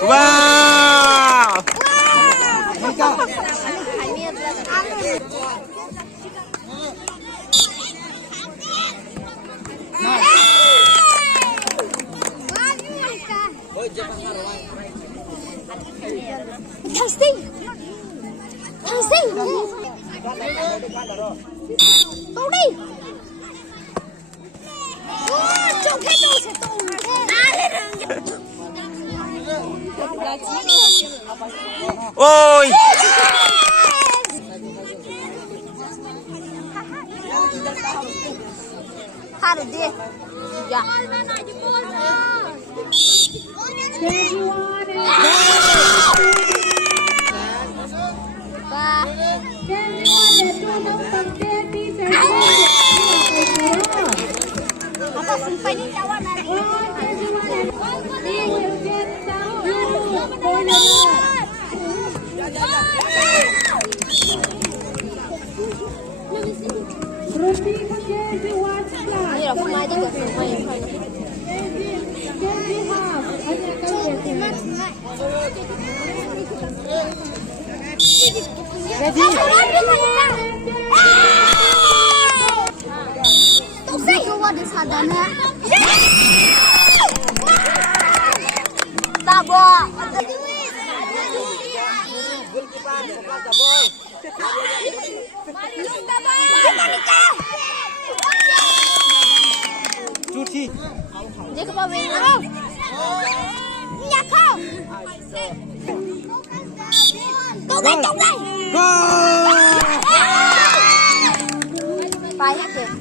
Wow. Thằng xinh tao đi trông cái đồ sẽ tù Ôi. Tha được đi dạ và apa sampai di cawan ini lah pun aja gak semua ada sadana. Tabo. Cuci. Dia ke bawah kau. Minyak kau. Tunggu. Go. Payah ke?